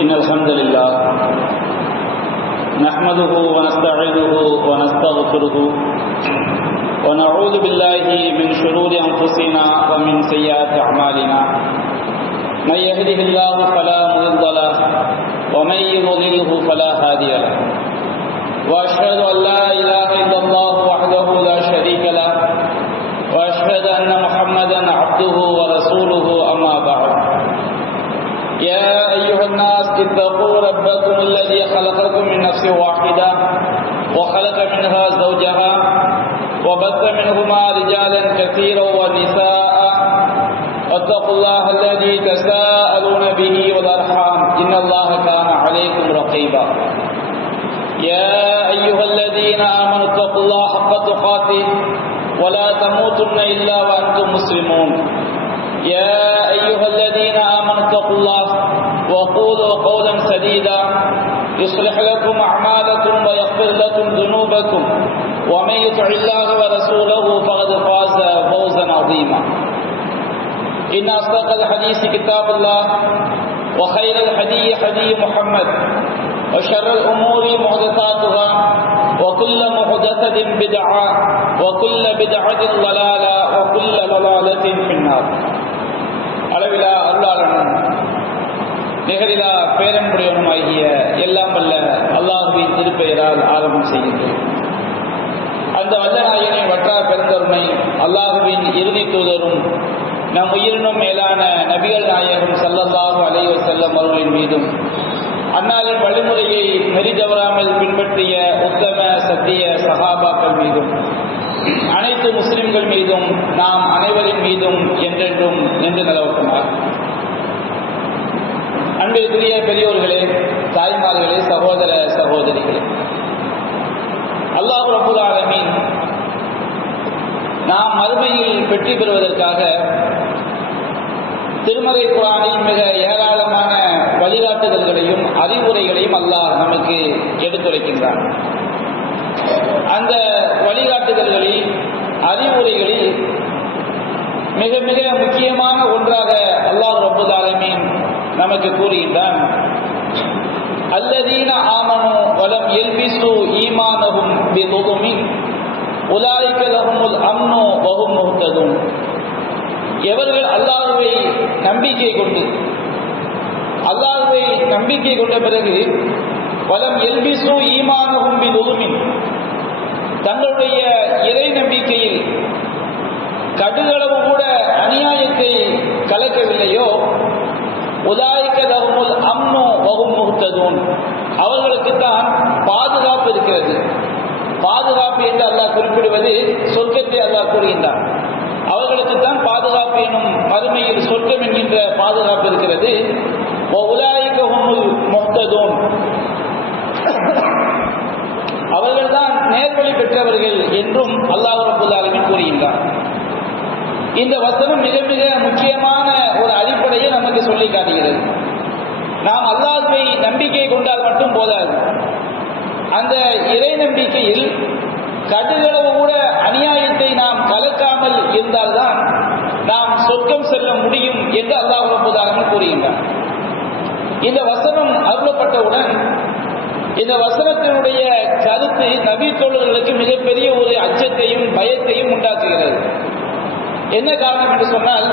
إن الحمد لله نحمده ونستعينه ونستغفره ونعوذ بالله من شرور أنفسنا ومن سيئات أعمالنا من يهده الله فلا مضل له ومن يضلله فلا هادي له وأشهد أن لا إله إلا الله وحده لا شريك له وأشهد أن محمدا عبده ورسوله أما بعد يا أيها الناس اتقوا ربكم الذي خلقكم من نفس واحدة وخلق منها زوجها وبث منهما رجالا كثيرا ونساء واتقوا الله الذي تساءلون به والأرحام إن الله كان عليكم رقيبا يا أيها الذين آمنوا اتقوا الله حق تقاته ولا تموتن إلا وأنتم مسلمون يا أيها الذين آمنوا اتقوا الله وقولوا قولا سديدا يصلح لكم أعمالكم ويغفر لكم ذنوبكم ومن يطع الله ورسوله فقد فاز فوزا عظيما إن أصدق الحديث كتاب الله وخير الهدي هدي محمد وشر الأمور محدثاتها وكل محدثة بدعة وكل بدعة ضلالة وكل ضلالة في النار. அளவிலா அருளாளனும் நிகரிலா பேரன்புடையவனுமாகிய எல்லாம் வல்ல அல்லாஹ்வின் திருப்பெயரால் ஆரம்பம் செய்கின்றேன். அந்த வல்லநாயனை வற்றா பெருந்தருணை அல்லாஹ்வின் இறுதி தூதரும் நம் உயிரினும் மேலான நபிகள் நாயகம் ஸல்லல்லாஹு அலைஹி வஸல்லம் அவர்களின் மீதும் அன்னாரின் வழிமுறையை நெறிதவறாமல் பின்பற்றிய உத்தம சத்திய சஹாபாக்கள் மீதும் அனைத்து முஸ்லிம்கள் மீதும் நாம் அனைவரின் மீதும் என்றென்றும் நின்று நிலவட்டுமார். அன்பிற்குரிய பெரியோர்களே, தாய்மார்களே, சகோதர சகோதரிகளே, அல்லாஹ் ரப்பல் ஆலமீன் நாம் மறுமையில் வெற்றி பெறுவதற்காக திருமறை குர்ஆனில் மிக ஏராளமான வழிகாட்டுதல்களையும் அறிவுரைகளையும் அல்லாஹ் நமக்கு எடுத்துரைக்கின்றான். அந்த வழிகாட்டுதல்களில் அறிவுரைகளில் மிக மிக முக்கியமான ஒன்றாக அல்லாஹ் ரப்பல் ஆலமீன் நமக்கு கூறுகின்றான், அல்லதீன ஆமனு வலம் யல்பிசு ஈமானஹும் பிதுல்மின் உலாயிக லஹுமுல் அம்னு வஹும் முஹ்ததுன். எவர்கள் அல்லாஹ்வை நம்பிக்கை கொண்ட பிறகு வலம் யல்பிசு ஈமானஹும் பிதுல்மின் தங்களுடைய இறை நம்பிக்கையில் கடுகளவு கூட அநியாயத்தை கலக்கவில்லையோ உலாயிக லஹுமுல் அம்னு வஹும் முஹ்ததுன் அவர்களுக்குத்தான் பாதுகாப்பு இருக்கிறது. பாதுகாப்பு என்று அல்லாஹ் குறிப்பிடுவது சொர்க்கத்தை அல்லாஹ் கூறுகின்றான். அவர்களுக்குத்தான் பாதுகாப்பு எனும் மறுமையில் சொர்க்கம் என்கின்ற பாதுகாப்பு இருக்கிறது. உலாயிக ஹுமுல் முஹ்ததுன் அவர்கள்தான் நேர்வழி பெற்றவர்கள் என்றும் அல்லாஹ் ரப்பல் ஆலமீன் கூறுகின்றார். இந்த வசனம் மிக மிக முக்கியமான ஒரு அடிப்படையை நமக்கு சொல்லி காட்டுகிறது. நாம் அல்லாஹ்வை நம்பிக்கை கொண்டால் மட்டும் போதாது, அந்த இறை நம்பிக்கையில் கடுகளவு கூட அநியாயத்தை நாம் கலக்காமல் இருந்தால்தான் நாம் சொர்க்கம் செல்ல முடியும் என்று அல்லாஹ் ரப்பல் ஆலமீன் கூறுகின்றார். இந்த வசனம் அருளப்பட்டவுடன் இந்த வசனத்தினுடைய கருத்து நபி தோழர்களுக்கு மிகப்பெரிய ஒரு அச்சத்தையும் பயத்தையும் உண்டாக்குகிறது. என்ன காரணம் என்று சொன்னால்,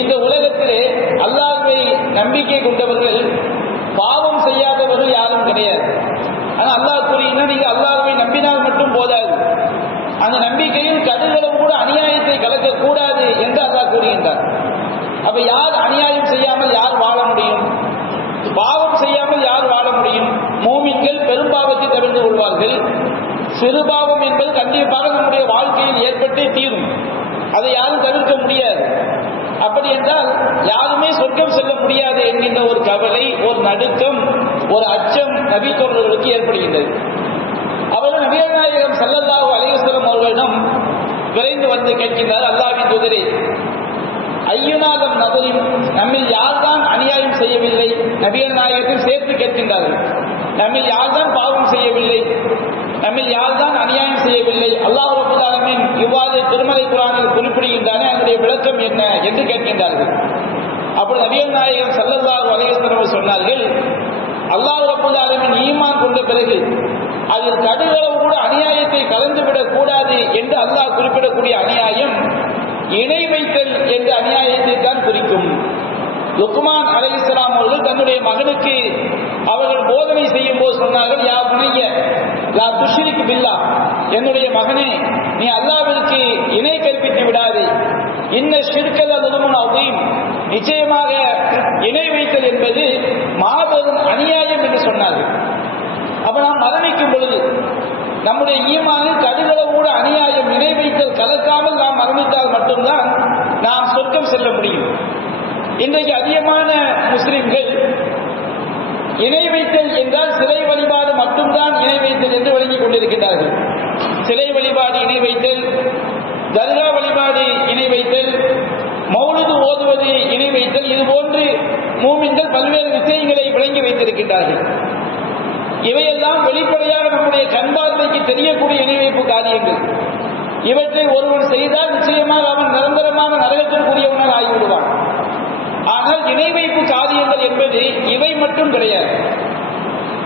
இந்த உலகத்திலே அல்லாஹ்வை நம்பிக்கை கொண்டவர்கள் பாவம் செய்யாதவர்கள் யாரும் கிடையாது. ஆனால் அல்லாஹ் கூறுகிறார், நீங்க அல்லாஹ்வை நம்பினால் மட்டும் போதாது, அந்த நம்பிக்கையில் கடுகளவு கூட அநியாயத்தை கலக்கக்கூடாது என்று அல்லாஹ் கூறுகின்றார். அப்ப யார் அநியாயம் செய்யாமல் யார் வாழ முடியும்? பாவம் செய்யாமல் யார் வாழ முடியும்? மூமின்கள் பெரும்பாவத்தை தவிர்த்து கொள்வார்கள். சிறுபாவம் என்பது கண்டிப்பாக நம்முடைய வாழ்க்கையில் ஏற்பட்டே தீரும், அதை யாரும் தவிர்க்க முடியாது. அப்படி என்றால் யாருமே சொர்க்கம் செல்ல முடியாது என்கின்ற ஒரு கவலை, ஒரு நடுக்கம், ஒரு அச்சம் நபி தோழர்களுக்கு ஏற்படுகின்றது. அவர்கள் நபிகள் நாயகம் ஸல்லல்லாஹு அலைஹி வஸல்லம் அவர்களிடம் விரைந்து வந்து கேட்கின்றார், அல்லாஹ்வின் தூதரே, ஐயுனாலம் நபரின் நம்மில் யார்தான் அநியாயம் செய்யவில்லை? நபிகள் நாயகத்தில் சேர்த்து கேட்கின்றார்கள், நம்மில் யார்தான் பாவம் செய்யவில்லை, நம்மில் யார்தான் அநியாயம் செய்யவில்லை? அல்லாஹ் ரப்பல் ஆலமீன் இவ்வாறு திருமலை குர்ஆனில் குறிப்பிடுகின்றானே, அதனுடைய விளக்கம் என்ன என்று கேட்கின்றார்கள். அப்பொழுது நபிகள் நாயகம் ஸல்லல்லாஹு அலைஹி வஸல்லம் சொன்னார்கள், அல்லாஹ் ரப்பல் ஆலமீன் ஈமான் கொண்ட பிறகு அதில் கடுகளவு கூட அநியாயத்தை கலந்துவிடக் கூடாது என்று அல்லாஹ் குறிப்பிடக்கூடிய அநியாயம் இணை வைத்தல் என்ற அநியாயத்தை தான் குறிக்கும். லுக்மான் அலைஹிஸ்ஸலாம் அவர்கள் தன்னுடைய மகனுக்கு அவர்கள் போதனை செய்யும் போது சொன்னார்கள், யா புனைய லா துஷ்ரிக் பில்லாஹ், என்னுடைய மகனே நீ அல்லாஹ்விற்கு இணை கற்பித்து விடாதே, இன்ன ஷிர்க லதுல்முன் அதீம், நிச்சயமாக இணை வைத்தல் என்பது மாபெரும் அநியாயம் என்று சொன்னார்கள். அப்ப நாம் மரணிக்கும் பொழுது நம்முடைய ஈமானில் கடுகளவு கூட அநியாயம் இணை வைத்தல் கலக்காமல் நாம் மரணித்தால் மட்டும்தான் நாம் சொர்க்கம் செல்ல முடியும். இன்றைக்கு அதிகமான முஸ்லிம்கள் இணை வைத்தல் என்றால் சிலை வழிபாடு மட்டும்தான் இணை வைத்தல் என்று வழங்கிக் கொண்டிருக்கிறார்கள். சிலை வழிபாடு இணை வைத்தல், தர்கா வழிபாடு இணை வைத்தல், மௌலிது ஓதுவது இணை வைத்தல், இது போன்று மூமின்கள் பல்வேறு விஷயங்களை விளங்கி வைத்திருக்கின்றார்கள். இவையெல்லாம் வெளிப்படையாக நம்முடைய கண்பார்வைக்கு தெரியக்கூடிய இணை வைப்பு காரியங்கள். இவற்றை ஒருவன் செய்தால் நிச்சயமாக அவன் நிரந்தரமான நரகத்திற்குரியவனாக ஆகிவிடுவான். ஆனால் இணை வைப்பு காரியங்கள் என்பது இவை மட்டும் கிடையாது.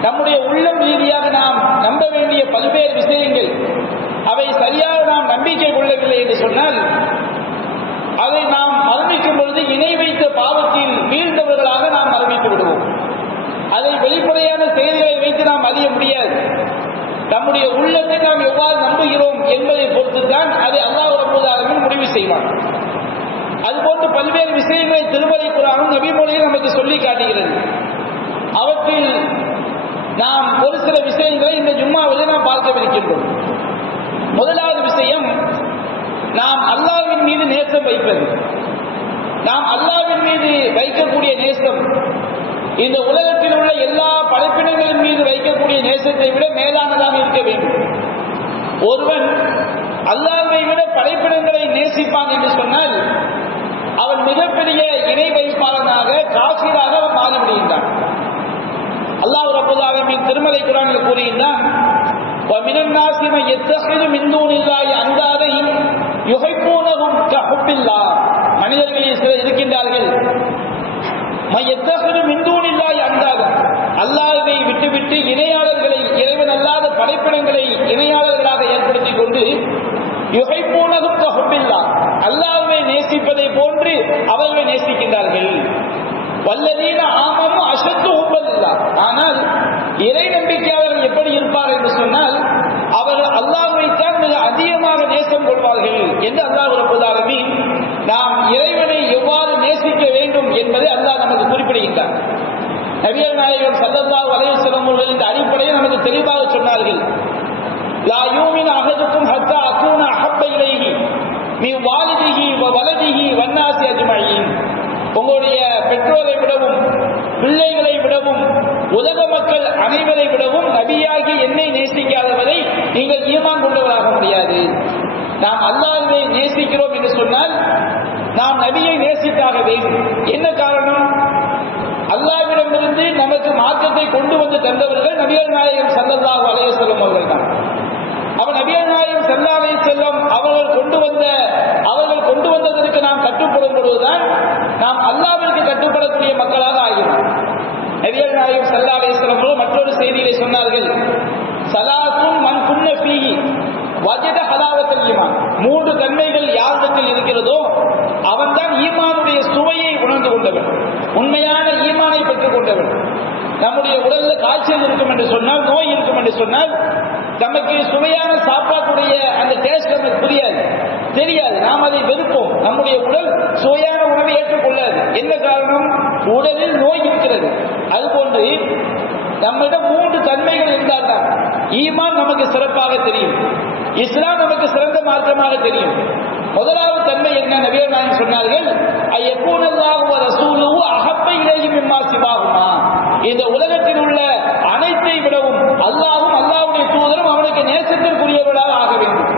நம்முடைய உள்ளம் ரீதியாக நாம் நம்ப வேண்டிய பல்வேறு விஷயங்கள், அவை சரியாக நாம் நம்பிக்கை கொள்ளவில்லை என்று சொன்னால் அதை நாம் மரணிக்கும் பொழுது இணை வைத்த பாவத்தில் வீழ்ந்தவர்களாக நாம் மரணித்து விடுவோம். அதை வெளிப்படையான செயல்களை வைத்து நாம் அறிய முடியாது. நம்முடைய உள்ளத்தை நாம் எவ்வாறு நம்புகிறோம் என்பதை பொறுத்துதான் அதை அல்லாஹ் ரப்பல் ஆலமீன் முடிவு செய்வான். அதுபோன்று பல்வேறு விஷயங்களை திருமறை குர்ஆனும் நபி மொழியும் நமக்கு சொல்லி காட்டுகிறது. அவற்றில் நாம் ஒரு சில விஷயங்களை இந்த ஜும்மாவிலே நாம் பார்க்கவிருக்கின்றோம். முதலாவது விஷயம், நாம் அல்லாஹ்வின் மீது நேசம் வைப்பது. நாம் அல்லாஹ்வின் மீது வைக்கக்கூடிய நேசம் இந்த உலகத்தில் உள்ள எல்லா படைப்பினங்களின் மீது வைக்கக்கூடிய நேசத்தை விட மேலானதாக இருக்க வேண்டும். ஒருவன் அல்லாஹ்வை விட படைப்பினங்களை நேசிப்பான் என்று சொன்னால் அவன் மிகப்பெரிய இணை வைப்பாளனாக, காஃபிராக அவன் மாறிவிடுகின்றான். அல்லாஹ் ரப்பல் ஆலமீன் திருமலை குர்ஆனில் கூறுகின்றான், வமினன் நாஸி மன் யத்தஹிது மின் தூனில்லாஹி அன்தாதை யுஹிப்பூனஹும் கஹுப்பில்லாஹ், மனிதர்களில் சிலர் இருக்கின்றார்கள், மன் யத்தஹிது மின் தூனில்லாஹி அன்தாதை, அல்லாஹ்வை விட்டுவிட்டு இணையாளர்களை, இறைவன் அல்லாத படைப்பினங்களை இணையாளர்களாக ஏற்படுத்திக் கொண்டு யுஹிப்பூனஹும் கஹுப்பில்லாஹ், அல்லாஹ்வை நேசிப்பதை போன்று அவர்களை நேசிக்கின்றார்கள். வல்லதீன ஆமனு அஷத்து ஹுப்பல்லாஹ், ஆனால் இறை நம்பிக்கையாளர்கள் எப்படி இருப்பார்கள் என்று சொன்னால் அவர்கள் அல்லாஹ்வை தான் மிக அதிகமாக நேசம் கொள்வார்கள் என்று அல்லாஹ் ரப்பல் ஆலமீன் நாம் இறைவனை எவ்வாறு நேசிக்க வேண்டும் என்பதை அல்லாஹ் நமக்கு குறிப்பிடுகின்றார். நபிகள் நாயகம் ஸல்லல்லாஹு அலைஹி வஸல்லம் அவர்கள் இந்த அடிப்படையை நமக்கு தெளிவாக சொன்னார்கள். லா யூமினு அஹதுக்கும் ஹத்தா அகூன அஹப்ப இலைஹி மின் வாலிதிஹி வ வலதிஹி வன்னாஸி அஜ்மஈன், உங்களுடைய பெற்றோரை விடவும் பிள்ளைகளை விடவும் உலக மக்கள் அனைவரை விடவும் நபியாகி என்னை நேசிக்காதவரை நீங்கள் ஈமான் கொண்டவராக முடியாது. நாம் அல்லாஹ்வை நேசிக்கிறோம் என்று சொன்னால் நாம் நபியை நேசித்தாக வேண்டும். என்ன காரணம்? அல்லாஹ்விடமிருந்து நமக்கு மார்க்கத்தை கொண்டு வந்து தந்தவர்கள் நபிகள் நாயகம் ஸல்லல்லாஹு அலைஹி வஸல்லம் அவர்கள் தான். அவர் நபிகள் நாயகம் ஸல்லல்லாஹு அலைஹி வஸல்லம் அவர்கள் கொண்டு வந்ததற்கு நாம் கட்டுப்படும் பொழுதுதான் நாம் அல்லாஹ்விற்கு கட்டுப்படக்கூடிய மக்களாக ஆகிறோம். நபிகள் நாயகம் ஸல்லல்லாஹு அலைஹி வஸல்லம் அவர்கள் மற்றொரு செய்தியிலே சொன்னார்கள், ஸலாத்துன் மன் குன்ன ஃபீஹி வஜத ஹலாவத்தல் ஈமான், மூன்று தன்மைகள் யாரிடத்தில் இருக்கிறதோ அவன்தான் ஈமானுடைய சுவையை உணர்ந்து கொண்டவன், உண்மையான ஈமானை பெற்றுக் கொண்டவன். நம்முடைய உடல்ல காய்ச்சல் இருக்கும் என்று சொன்னால், நோய் இருக்கும் என்று சொன்னால் நமக்கு சுவையான சாப்பாட்டுடைய அந்த டேஸ்ட் நமக்கு தெரியாது, நாம் அதை வெறுப்போம். நம்முடைய உடல் சுவையான உணவை ஏற்றுக்கொள்ளாது. என்ன காரணம்? உடலில் நோய் இருக்கிறது. அதுபோன்று நம்மிடம் மூன்று தன்மைகள் இருந்தால்தான் ஈமான் நமக்கு சிறப்பாக தெரியும், இஸ்லாம் நமக்கு சிறந்த மார்க்கமாக தெரியும். முதலாவது தன்மை என்ன? நபிகள் நாயகம் சொன்னார்கள், அய்யகூனல்லாஹு வ ரசூலுஹு அஹப்ப இலைஹி மிம்மா சிவாஹுமா, இந்த உலகத்தில் உள்ள அனைத்தை விடவும் அல்லாஹ்வும் அல்லாஹ்வுடைய தூதரும் அவனுக்கு நேசத்திற்குரியவர்களாக ஆக வேண்டும்.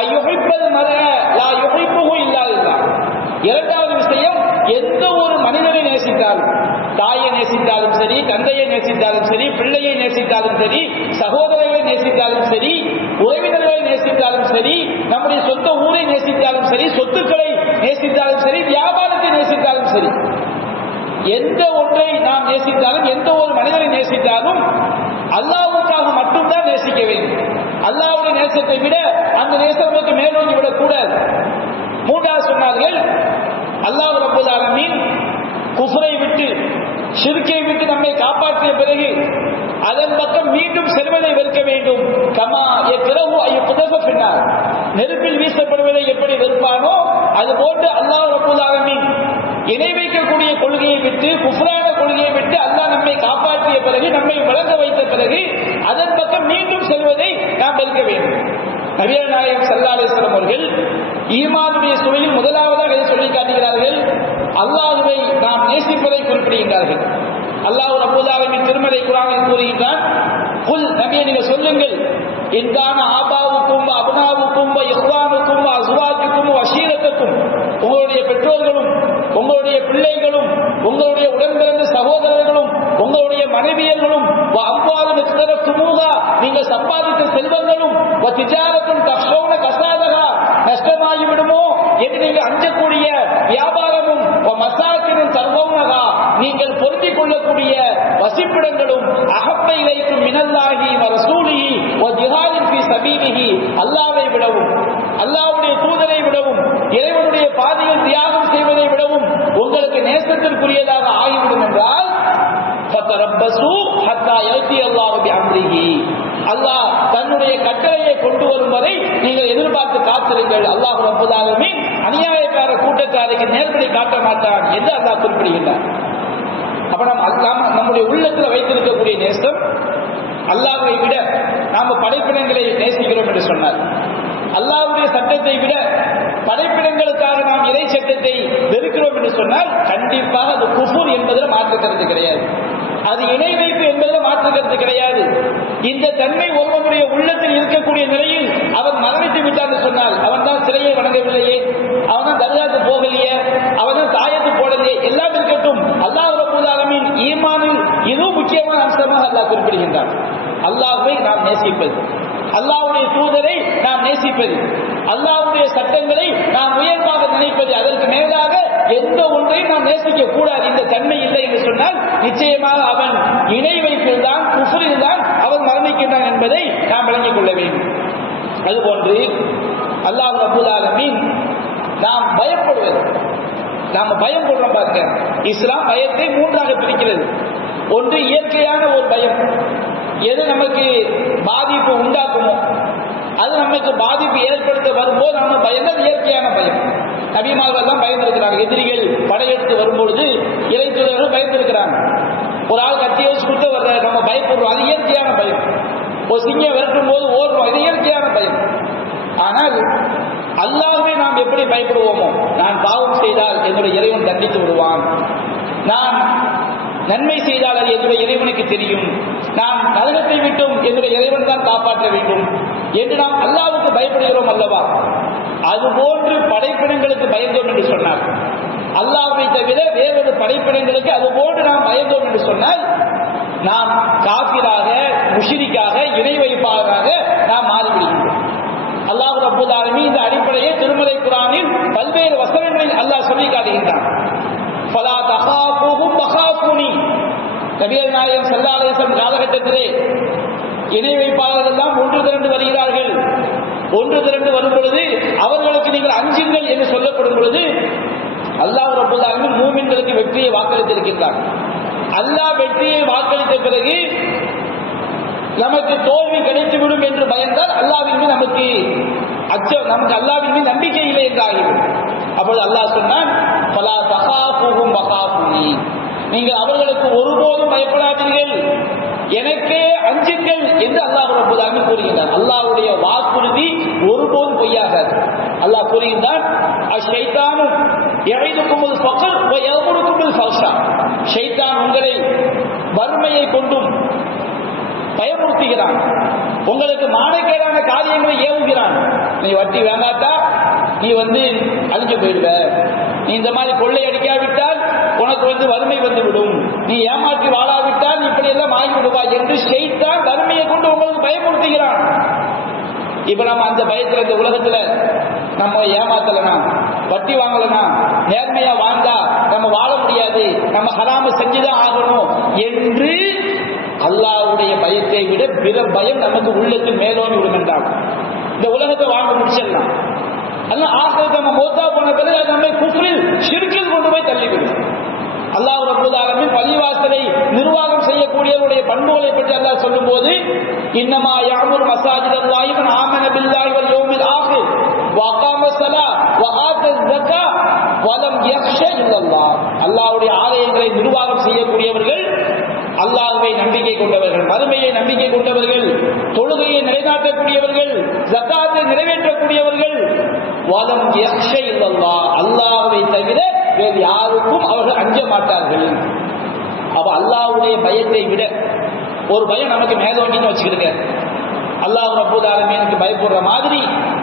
அய்யுஹிப்பல் மர்அ லா யுஹிப்புஹு இல்லா லில்லாஹ். இரண்டாவது விஷயம், எந்த ஒரு மனிதனை நேசித்தாலும், தாயை நேசித்தாலும் சரி, தந்தையை நேசித்தாலும் சரி, பிள்ளையை நேசித்தாலும் சரி, சகோதரர்களை நேசித்தாலும் சரி, உறவினர்களை நேசித்தாலும் சரி, நம்முடைய சொந்த ஊரை நேசித்தாலும் சரி, சொத்துக்களை நேசித்தாலும் சரி, வியாபாரத்தை நேசித்தாலும் சரி, எந்த ஒன்றை நாம் நேசித்தாலும், எந்த ஒரு மனிதனை நேசித்தாலும் அல்லாஹ்வுக்காக மட்டும்தான் நேசிக்க வேண்டும். அல்லாஹ்வுடைய நேசத்தை விட அந்த நேசம் நமக்கு மேலோங்கி விடக்கூடாது. மூன்றாவது சொன்னார்கள், அல்லாஹ் ரப்பல் ஆலமீன் குஃப்ரை விட்டு, ஷிர்கை விட்டு நம்மை காப்பாற்றிய பிறகு அதன் பக்கம் மீண்டும் செல்வதை வெறுக்க வேண்டும். கமா யக்ரஹு அய்யுக்தஃப ஃபின்னார், நெருப்பில் வீசப்படுவதை எப்படி வெறுப்பானோ அதுபோன்று அல்லாஹ் ரப்பல் ஆலமீன் இணை வைக்கக்கூடிய கொள்கையை விட்டு, குஃப்ரான கொள்கையை விட்டு அல்லாஹ் நம்மை காப்பாற்றிய பிறகு, நம்மை வழங்க வைத்த பிறகு அதன் பக்கம் மீண்டும் செல்வதை நாம் வெறுக்க வேண்டும். நபிகள் நாயகம் ஸல்லல்லாஹு அலைஹி வஸல்லம் அவர்கள் ஈமானுடைய சுவையில் முதலாவதாக இதை சொல்லி காட்டுகிறார்கள். அல்லாஹ்வை நாம் நேசிப்பதை குறிப்பிடுகின்றார்கள். அல்லாஹ் ரப்பல் ஆலமீன் திருமறை குர்ஆனில் கூறுகின்றான், குல், நபியே நீங்கள் சொல்லுங்கள், இன்கான ஆபாவுக்கும் அப்னாவுக்கும் இஹ்வானுக்கும் அஸ்வாஜுக்கும் அஷீரத்துக்கும், உங்களுடைய பெற்றோர்களும் உங்களுடைய பிள்ளைகளும் உங்களுடைய உடன்பிறந்த சகோதரர்களும் உங்களுடைய மனைவியர்களும் அவ்வாறு இக்தரத்துமூஹா, நீங்கள் சம்பாதித்த செல்வங்களும் திஜாரத்தும் தக்ஷௌன கஸாதஹா, நஷ்டமாகி விடுமோ என்று நீங்கள் அஞ்சக்கூடிய வியாபாரமும் மசாக்கினும் தர்வௌனஹா, நீங்கள் பொருந்திக் கொள்ளக்கூடிய வசிப்பிடங்களும் அஹப்ப இலைக்கும் மினல்லாஹி வ ரசூலிஹி வ ஜிஹாதின் ஃபீ சபீலிஹி, அல்லாஹ்வை விடவும் அல்லாஹ்வுடைய தூதரை விடவும் இறைவனுடைய பாதையில் தியாகம் செய்வதை விடவும் உங்களுக்கு நேசத்திற்குரியதாக ஆகிவிடும் என்றால் ஃபதரப்பசு ஹத்தா யதி அல்லாஹு பிஅம்ரிஹி, அல்லாஹ் தன்னுடைய கட்டளையை கொண்டு வரும் வரை நீங்கள் எதிர்பார்த்து காத்திருங்கள். அல்லாஹ் ரப்பல் ஆலமீன் அநியாயக்கார கூட்டத்தாருக்கு நேர்வழி காட்ட மாட்டான் என்று அல்லாஹ் குறிப்பிடுகின்றார். அப்ப நம்முடைய உள்ளத்தில் வைத்திருக்கக்கூடிய நேசம், அல்லாஹ்வை விட நாம் படைப்பினங்களை நேசிக்கிறோம் என்று சொன்னார். அல்லாஹ்வுடைய சட்டத்தை விட படைப்பினங்களுக்காக நாம் இறை சட்டத்தை வெறுக்கிறோம் என்று சொன்னால் கண்டிப்பாக அது குஃபுர் என்பதில் மாற்று கருத்து கிடையாது. அது இணை வைப்பு என்பதில் மாற்று கருத்து கிடையாது. இந்த தன்மை ஒருவனுடைய உள்ளத்தில் இருக்கக்கூடிய நிலையில் அவன் மரணித்து விட்டான் சொன்னால், அவன் தான் சிலையை வணங்கவில்லையே, அவன் தான் தர்காவுக்கு போகலையே, அவன் தான் தாயத்து போடலையே, எல்லாம் இருக்கட்டும், அல்லாஹ் ரப்பல் ஆலமீன் ஈமானில் இதுவும் முக்கியமான அம்சமாக அல்லாஹ் குறிப்பிடுகின்றான். அல்லாஹ்வை நாம் நேசிப்பது, அல்லாஹ்வுடைய தூதரை நாம் நேசிப்பது, அல்லாஹ்வுடைய சட்டங்களை நாம் உயர்வாக நினைப்பது, அதற்கு மேலாக எந்த ஒன்றையும் நாம் நேசிக்க கூடாது. இந்த தன்மை இல்லை என்று சொன்னால் நிச்சயமாக அவன் இணை வைப்பில் தான், குஃப்ரில் தான் அவன் மரணிக்கின்றான் என்பதை நாம் விளங்கிக் கொள்ள வேண்டும். அதுபோன்று அல்லாஹ் ரப்பல் ஆலமீன் நாம் பயப்படுவது, நாம் பயம் கொள்றோம் பாருங்க. இஸ்லாம் பயத்தை மூன்றாக பிரிக்கிறது. ஒன்று இயற்கையான ஒரு பயம், எது நமக்கு பாதிப்பு உண்டாக்குமோ, அது நமக்கு பாதிப்பு ஏற்படுத்த வரும்போது நம்ம பயந்தது இயற்கையான பயம். நபிமார்கள் தான் பயந்திருக்கிறாங்க. எதிரிகள் படையெடுத்து வரும்பொழுது இறை தூதர்கள் பயந்திருக்கிறாங்க. ஒரு ஆள் கத்தியை வச்சு குத்த வர்ற நம்ம பயப்படுறோம், அது இயற்கையான பயம். ஒரு சிங்கம் விரட்டும் போது ஓடுறோம், இது இயற்கையான பயம். ஆனால் அல்லாஹ்வை நாம் எப்படி பயப்படுவோமோ, நான் பாவம் செய்தால் என்னுடைய இறைவன் தண்டித்து விடுவான், நான் நன்மை செய்தால் அது என்னுடைய இறைவனுக்கு தெரியும், நான் நரகத்தை விட்டும் என்னுடைய இறைவன் தான் காப்பாற்ற வேண்டும் என்று நாம் அல்லாஹ்வுக்கு பயப்படுகிறோம் அல்லவா, அதுபோன்று படைப்பினங்களுக்கு பயந்தோம் என்று சொன்னார். அல்லாஹ்வை தவிர வேறொரு படைப்பினங்களுக்கு அதுபோன்று நாம் பயந்தோம் என்று சொன்னால் நாம் காஃபிராக, முஷ்ரிக்காக, இணை வைப்பாளராக நாம் மாறிவிடுகின்றோம். அல்லாஹ் ரப்பல் ஆலமீன் இந்த அடிப்படையை திருமறை குர்ஆனில் பல்வேறு வசனங்களில் அல்லாஹ் சொல்லி காட்டுகின்றான். ஃபலா தகாஃபூஹும் வகாஃபூனி, நபிகள் நாயகம் ஸல்லல்லாஹு அலைஹி வஸல்லம் காலகட்டத்திலே இணை வைப்பாளர்கள் எல்லாம் ஒன்று திரண்டு வருகிறார்கள். ஒன்று திரண்டு வரும் பொழுது அவர்களுக்கு நீங்கள் அஞ்சுங்கள் என்று சொல்லப்படும் பொழுது அல்லாஹ் ரப்பல் ஆலமீன் மூமின்களுக்கு வெற்றியை வாக்களித்திருக்கின்றார். அல்லாஹ் வெற்றியை வாக்களித்த பிறகு நமக்கு தோல்வி கிடைத்துவிடும் என்று பயந்தால் அல்லாஹ்வின் மீது நமக்கு அச்சம், நமக்கு அல்லாஹ்வின் மீது நம்பிக்கை இல்லை என்று ஆகிவிடும். அப்பொழுது அல்லாஹ் சொன்னான், ஃபலா தகாஃபூஹும் வகாஃபூனி, நீங்கள் அவர்களுக்கு ஒருபோதும் பயப்படாதீர்கள், எனக்கே அஞ்சுங்கள் என்று அல்லாஹ் ரப்பல் ஆலமீன் கூறுகிறார். அல்லாஹ்வுடைய வாக்குறுதி ஒருபோதும் பொய்யாகாது. அல்லாஹ் கூறுகிறார், அஷைத்தானு யஇதுகுமுல் ஃபக்ர் வ யஅமுருகுமுல் ஃபஹ்ஷா, ஷைத்தான் உங்களை வறுமையை கொண்டும் பயமுறுத்துகிறான், உங்களுக்கு மானக்கேடான காரியங்களை ஏவுகிறான். நீ வட்டி வேண்டாட்டா நீ அழிஞ்சு போயிடுவ, நீ இந்த மாதிரி கொள்ளை அடிக்காவிட்டால் உனக்கு வறுமை வந்துவிடும், நீ ஏமாற்றி வாழாவிட்டால் இப்படி எல்லாம் ஆகிவிடுவாய் என்று ஷைத்தான் வறுமையை கொண்டு உங்களுக்கு பயமுறுத்துகிறான். இப்ப நம்ம அந்த பயத்துல இந்த உலகத்துல நம்ம ஏமாத்தலனா, வட்டி வாங்கலனா, நேர்மையா வாழ்ந்தா நம்ம வாழ முடியாது, நம்ம ஹராம செஞ்சுதான் ஆகணும் என்று அல்லாஹ்வுடைய பயத்தை விட பிற பயம் நமக்கு உள்ளத்தில் மேலோங்கி விடும் என்றால் இந்த உலகத்தை வாங்க முடிச்சிடலாம். அல்ல ஆகிரத்தை நம்ம மௌத்தா போன பிறகு அது நம்மை குஃப்ரில் ஷிர்கில் கொண்டு போய் தள்ளிவிடும். அல்லாஹ் ரப்பல் ஆலமீன் பள்ளிவாசலை நிர்வாகம் செய்யக்கூடியவருடைய பண்புகளை பற்றி அல்லாஹ் சொல்லும்போது இன்னமா யஅமுரு மஸாஜிதல்லாஹி மன் ஆமன பில்லாஹி வல் யௌமில் ஆகிர் வ அகாம ஸலாத் வ ஆத ஸக்கா வ லம் யக்ஷ இல்லல்லாஹ். அல்லாஹ்வுடைய ஆலயங்களை நிர்வாகம் செய்யக்கூடியவர்கள் அல்லாஹ்வை நம்பிக்கை கொண்டவர்கள், மறுமையை நம்பிக்கை கொண்டவர்கள், தொழுகையை நிலைநாட்டக்கூடியவர்கள், ஜகாத்தை நிறைவேற்றக்கூடியவர்கள், வலம் யக்ஷ இல்லல்லாஹ் அல்லாஹ்வை தவிர வேறு யாருக்கும் அவர்கள் அஞ்ச மாட்டார்கள். அப்ப அல்லாஹ்வுடைய பயத்தை விட ஒரு பயம் நமக்கு மேலோங்கின்னு வச்சுக்கிடுங்க. அல்லாஹ் ரப்பல் ஆலமீனுக்கு பயப்படுற மாதிரி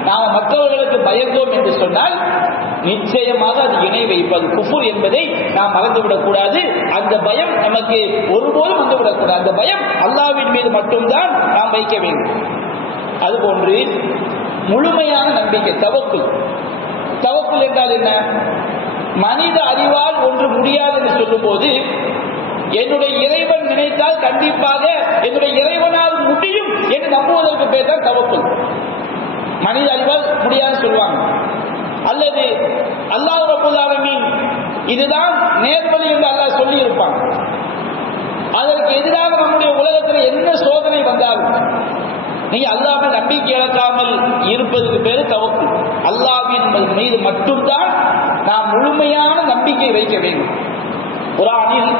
நாம மற்றவர்களுக்கு பயந்தோம் என்று சொன்னால் நிச்சயமாக அது இணை வைப்பது குஃபுர் என்பதை நாம் மறந்துவிடக் கூடாது. அந்த பயம் நமக்கு ஒருபோதும் வந்துவிடக்கூடாது. அந்த பயம் அல்லாஹ்வின் மீது மட்டும்தான் நாம் வைக்க வேண்டும். அதுபோன்று முழுமையான நம்பிக்கை தவக்குல். தவக்குல் என்றால் என்ன? மனித அறிவால் ஒன்று முடியாது என்று சொல்லும் போது என்னுடைய இறைவன் நினைத்தால் கண்டிப்பாக என்னுடைய இறைவனால் முடியும் என்று நம்புவதற்கு பேர் தான் தவக்குல். மனித அறிவால் முடியாதுன்னு சொல்லுவாங்க. அல்லது அல்லாஹ் ரப்பல் ஆலமீன் இதுதான் நேர்வழி என்று அல்லாஹ் சொல்லி இருப்பாங்க. அதற்கு எதிராக நம்முடைய உலகத்தில் என்ன சோதனை வந்தாலும் நீங்க அல்லாஹ்வை நம்பிக்கை இழக்காமல் இருப்பதற்கு பேரு தவக்குல். அல்லாஹ்வின் மீது மட்டும்தான் நாம் முழுமையான நம்பிக்கை வைக்க வேண்டும். குர்ஆனில்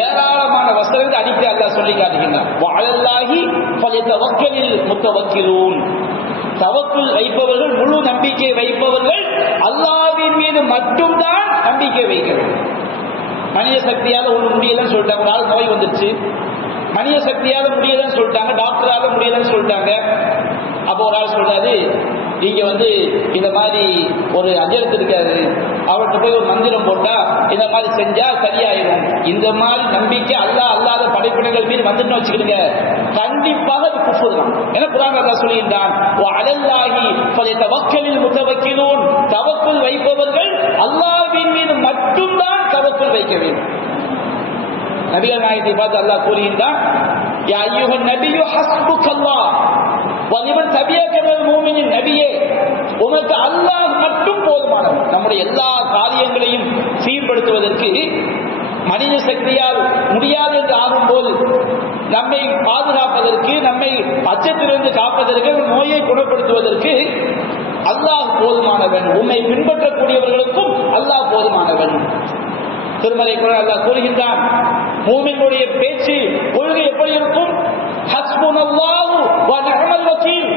ஏராளமான வசனங்கள் அடிக்கடி அல்லாஹ் சொல்லி காட்டுகின்றார். வஅலல்லாஹி ஃபலியதவக்கலில் முத்தவக்கிலூன். தவக்குல் வைப்பவர்கள், முழு நம்பிக்கை வைப்பவர்கள் அல்லாஹ்வின் மீது மட்டும்தான் நம்பிக்கை வைக்க வேண்டும். மனித சக்தியால ஒண்ணு முடியலன்னு சொல்லிட்டாங்க. ஒரு ஆள் நோய் வந்துருச்சு, மனித சக்தியால முடியலன்னு சொல்லிட்டாங்க, டாக்டரால முடியலன்னு சொல்லிட்டாங்க. அப்போ ஒரு ஆள் சொல்றாரு, நீங்க இந்த மாதிரி ஒரு அஜரத்து இருக்காரு, அவர்கிட்ட போய் ஒரு மந்திரம் போட்டா இந்த மாதிரி செஞ்சா சரியாயிரும். இந்த மாதிரி நம்பிக்கை அல்லாஹ் அல்லாத படைப்பினங்கள் மீது வந்துட்டு வச்சுக்கிடுங்க, கண்டிப்பாக அது குஃப்ர் தான். ஏன்னா குர்ஆன் அல்லாஹ் சொல்லியிருந்தான், வஅலல்லாஹி ஃபலியதவக்கலில் முத்தவக்கிலூன். தவக்குல் வைப்பவர்கள் அல்லாஹ்வின் மீது மட்டும்தான் தவக்குல் வைக்க வேண்டும். நபிகள் நாயகத்தை பார்த்து அல்லாஹ் கூறுகின்றான், யா அய்யுஹன் நபியு ஹஸ்புக்கல்லாஹ் வ லிமன் தபியக மினல் முஃமினீன். நபியே, உமக்கு அல்லாஹ் மட்டும் போதுமானவன். நம்முடைய எல்லா காரியங்களையும் சீர்படுத்துவதற்கு மனித சக்தியால் முடியாது என்று ஆகும்போது நம்மை பாதுகாப்பதற்கு, நம்மை அச்சத்திலிருந்து காப்பதற்கு, நோயை குணப்படுத்துவதற்கு அல்லாஹ் போதுமானவன். உம்மை பின்பற்றக்கூடியவர்களுக்கும் அல்லாஹ் போதுமானவன். திருமறை குர்ஆன் அல்லாஹ் கூறுகின்றான், மூமினுடைய பேச்சு கொள்கை எப்படி இருக்கும்? ஹஸ்புனல்லாஹு வ நிஅமல் வக்கீல்.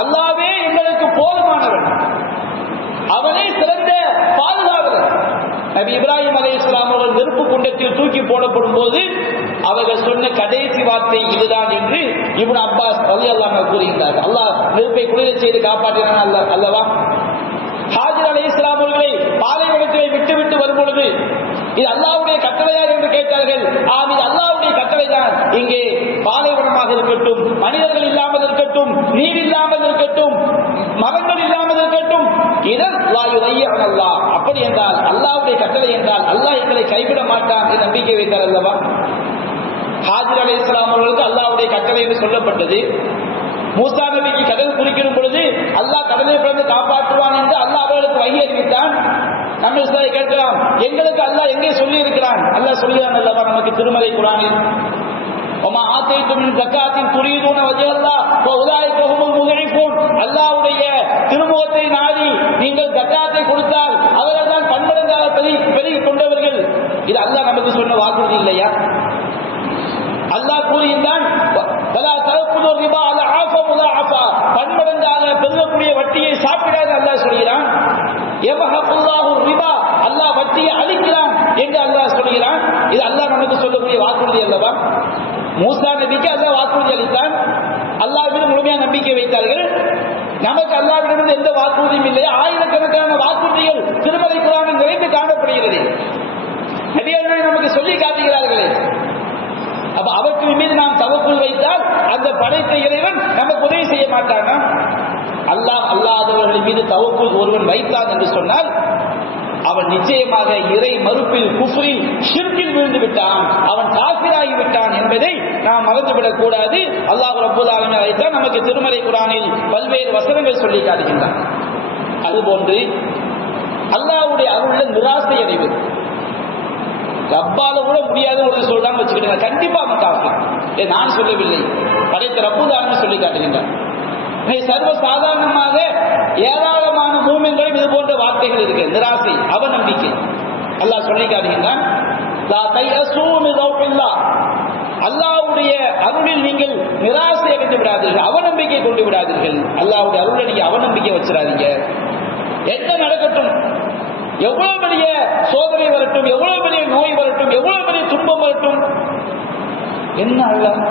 அல்லாஹ்வே எங்களுக்கு போதுமானவன், அவனே சிறந்த பாதுகாவலர். நபி இப்ராஹிம் அலைஹிஸ்ஸலாம் அவர்கள் நெருப்பு குண்டத்தில் தூக்கி போடப்படும் போது அவர்கள் சொன்ன கடைசி வார்த்தை இதுதான் என்று இப்னு அப்பாஸ் ரலியல்லாஹு அன்ஹு கூறுகின்றார்கள். அல்லாஹ் நெருப்பை குளிரச் செய்து காப்பாற்றினான் அல்லவா? ஹாஜர் அலைஹிஸ்ஸலாம் அவர்களை பாலைவனத்திலே விட்டு வரும் பொழுது இது அல்லாஹ்வுடைய கட்டளையா என்று கேட்டார்கள். இது அல்லாஹ்வுடைய கட்டளை தான். இங்கே பாலைவனமாக இருக்கட்டும், மனிதர்கள் இல்லாமல் இருக்கட்டும், நீர் இல்லாமல் இருக்கட்டும், மரங்கள் இல்லாமல் இருக்கட்டும், இதன் அல்லாஹ். அப்படி என்றால் அல்லாஹ்வுடைய கட்டளை என்றால் அல்லாஹ் எங்களை கைவிட மாட்டான் என்று நம்பிக்கை வைத்தார் அல்லவா? ஹாஜர் அலைஹிஸ்ஸலாம் அவர்களுக்கு அல்லாஹ்வுடைய கட்டளை என்று சொல்லப்பட்டது. மூசா நபிக்கு கடல் குறுக்கிடும் பொழுது அல்லாஹ் கடலை பிறந்து காப்பாற்றுவான் என்று அல்லாஹ் அவர்களுக்கு வகி அறிவித்தான். நம்ம கேட்கலாம், எங்களுக்கு அல்லாஹ் எங்கே சொல்லி இருக்கிறான்? அல்லாஹ் சொல்லுகிறான் அல்லவா நமக்கு திருமறை குர்ஆனில், வமா ஆதைதும் மின் ஸகாத்தின் துரீதுன வஜ்ஹல்லாஹ் ஃபஉலாயிக ஹுமுல் முத்இஃபூன். அல்லாஹ்வுடைய திருமுகத்தை நாடி நீங்கள் ஜகாத்தை கொடுத்தால் அவர்கள் தான் பன்மடங்காக பெருகிக் கொண்டவர்கள். இது அல்லாஹ் நமக்கு சொன்ன வாக்குறுதி இல்லையா? அல்லாஹ் கூறுகின்றான், வலா தஅக்குலு ரிபா அல்ஆஃப முலாஅஃபா. பன்மடங்காக பெருகக்கூடிய வட்டியை சாப்பிடாது அல்லாஹ் சொல்கிறான். யம்ஹகுல்லாஹு ரிபா, அல்லாஹ் வட்டியை அழிக்கிறான் என்று அல்லாஹ் சொல்கிறான். இது அல்லாஹ் நமக்கு சொல்லக்கூடிய வாக்குறுதி அல்லவா? மூசா நபிக்கு அல்லாஹ் வாக்குறுதி அளித்தான், அல்லாஹ் மீது முழுமையான நம்பிக்கை வைத்தார்கள். நமக்கு அல்லாஹ்விடமிருந்து எந்த வாக்குறுதியும் இல்லை. ஆயிரக்கணக்கான வாக்குறுதிகள் திருமறை குர்ஆனில் நிறைந்து காணப்படுகிறது. நபிகள் நமக்கு சொல்லி காட்டுகிறார்களே. அப்ப அவற்றின் மீது நாம் தவக்குல் வைத்தால் அந்த படைத்த இறைவன் நமக்கு உதவி செய்ய மாட்டானா? அல்லாஹ் அல்லாதவர்களின் மீது தவக்குல் ஒருவன் வைத்தான் என்று சொன்னால் அவன் நிச்சயமாக இறை மறுப்பில் குஃப்ரில் ஷிர்கில் விழுந்து விட்டான், அவன் காஃபிராகி விட்டான் என்பதை நாம் மறந்துவிடக் கூடாது. அல்லாஹ் ரப்பல் ஆலமீன் அதைத்தான் நமக்கு திருமறை குர்ஆனில் பல்வேறு வசனங்கள் சொல்லி காட்டுகின்றான். அதுபோன்று அல்லாஹ்வுடைய அருள்ல நிராசை அடைவது, ரப்பால கூட முடியாத ஒரு சொல்றான்னு வச்சுக்கிட்டு கண்டிப்பா அவன் காஃபிர். நான் சொல்லவில்லை, படைத்த ரப்பல் ஆலமீன் சொல்லி காட்டுகின்றான். சர்வ சாதாரணமாக ஏராளமான மூமின்களும் இது போன்ற வார்த்தைகள் இருக்கு. நிராசை, அவநம்பிக்கை. அல்லாஹ் சொல்லி காட்டுகின்றான், அல்லாஹ்வுடைய அருளில் நீங்கள் நிராசை அடைந்து விடாதீர்கள், அவநம்பிக்கை கொண்டு விடாதீர்கள். அல்லாஹ்வுடைய அருளை நீங்க அவநம்பிக்கை வச்சிடாதீங்க. என்ன நடக்கட்டும், எவ்வளவு பெரிய சோதனை வரட்டும், எவ்வளவு பெரிய நோய் வரட்டும், எவ்வளவு பெரிய துன்பம் வரட்டும், என்ன அல்லாஹ்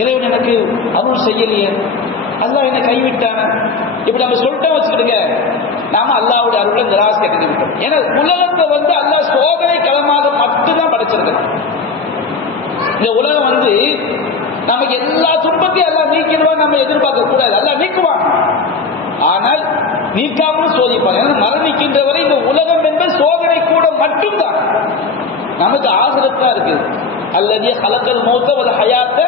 இறைவன் எனக்கு அருள் செய்யலையே, அல்லாஹ் என்னை கைவிட்டான, இப்படி நம்ம சொல்லிட்டோம் வச்சுக்கிடுங்க, நாம அல்லாஹ்வுடைய அருளை நிராசை அடைந்து விட்டோம். ஏன்னா உலகத்தை அல்லாஹ் சோதனை களமாக மட்டும்தான் படைச்சிருக்கிறான். இந்த உலகம் நமக்கு எல்லா துன்பத்தையும் எல்லாம் நீக்கிடுவான் நம்ம எதிர்பார்க்க கூடாது. எல்லாம் நீக்குவான், ஆனால் நீக்காமல் சோதிப்பான். ஏன்னா மரணிக்கின்ற வரை இந்த உலகம் என்பது சோதனை கூட மட்டும்தான். நமக்கு ஆசிரத்தா இருக்குது. அல்லது கலக்கல் மௌத்த வல் ஹயாத்த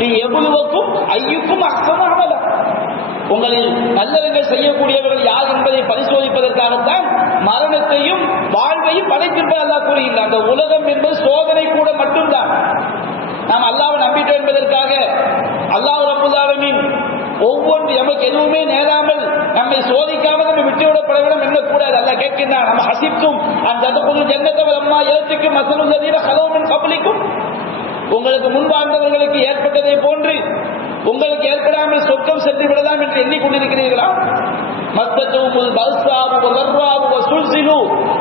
லியப்லுவக்கும் அய்யுக்கும் அஹ்ஸனு அமலா, உங்களில் நல்லறங்கள் செய்யக்கூடியவர்கள் யார் என்பதை பரிசோதிப்பதற்காகத்தான் மரணத்தையும் வாழ்வையும் படைத்திருப்பது அல்லாஹ் கூறுகின்றான். அந்த உலகம் என்பது சோதனை கூட மட்டும்தான். நாம் அல்லாஹ்வை நம்பிட்டோம் என்பதற்காக அல்லாஹ் ரப்பல் ஆலமீன் ஒவ்வொன்று நமக்கு எதுவுமே நேராமல் நம்மை சோதிக்காமல் நம்ம விட்டுவிடப்பட வேண்டும் எண்ணக்கூடாது. அல்லாஹ் கேட்கின்றான், நம்ம ஹசிப்தும் அந்த ஜன்னத்தவல் அம்மா ஏற்றுக்கும் மசலுல் லதீன ஹலவு மின் கப்லிக்கும், உங்களுக்கு முன்பார்ந்தவர்களுக்கு ஏற்பட்டதை போன்று உங்களுக்கு ஏற்படாமல் சொர்க்கம் சென்று விடலாம் என்று எண்ணிக்கொண்டிருக்கிறீர்களா?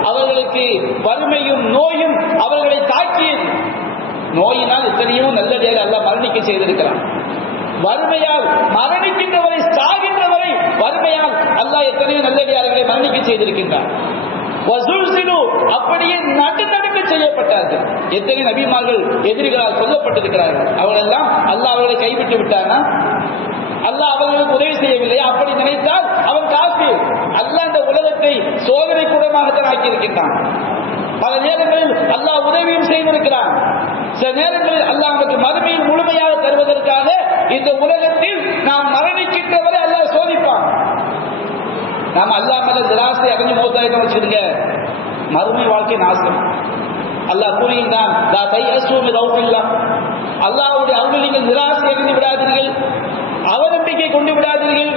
அவர்களுக்கு வறுமையும் நோயும் அவர்களை தாக்கியது. நோயினால் எத்தனையோ நல்லடியாக அல்லாஹ் மரணிக்க செய்திருக்கிறான். வறுமையால் மரணிக்கின்றவரை சாகின்றவரை வறுமையால் அல்லாஹ் எத்தனையோ நல்லடியார்களை மரணிக்க செய்திருக்கின்றான். அப்படியே நடுநடுக்க செய்யப்பட்டார்கள். எத்தனை நபிமார்கள் எதிரிகளால் சொல்லப்பட்டிருக்கிறார்கள். அவர்களெல்லாம் அல்லாஹ் அவர்களை கைவிட்டு விட்டானா? அல்லாஹ் அவர்களுக்கு உதவி செய்யவில்லை. அப்படி நினைத்தால் அவன் காஃபிர். அல்லாஹ் இந்த உலகத்தை சோதனை கூடமாகத்தான் ஆக்கியிருக்கின்றான். பல நேரங்களில் அல்லாஹ் உதவியும் செய்திருக்கிறான். சில நேரங்களில் அல்லாஹ் நமக்கு மறுமையில் முழுமையாக தருவதற்காக இந்த உலகத்தில் நாம் மரணிக்கின்றவரை அல்லாஹ் சோதிப்பான். நாம் அல்லாஹ் மேல நிராசை அடைஞ்சு மௌத்தாயிரம் வச்சிருங்க, மறுமை வாழ்க்கை நாசம். அல்லாஹ் கூறுகின்றான், அல்லாஹ்வுடைய அருளில் நீங்கள் நிராசை அடைந்து விடாதீர்கள், அவநம்பிக்கை கொண்டு விடாதீர்கள்.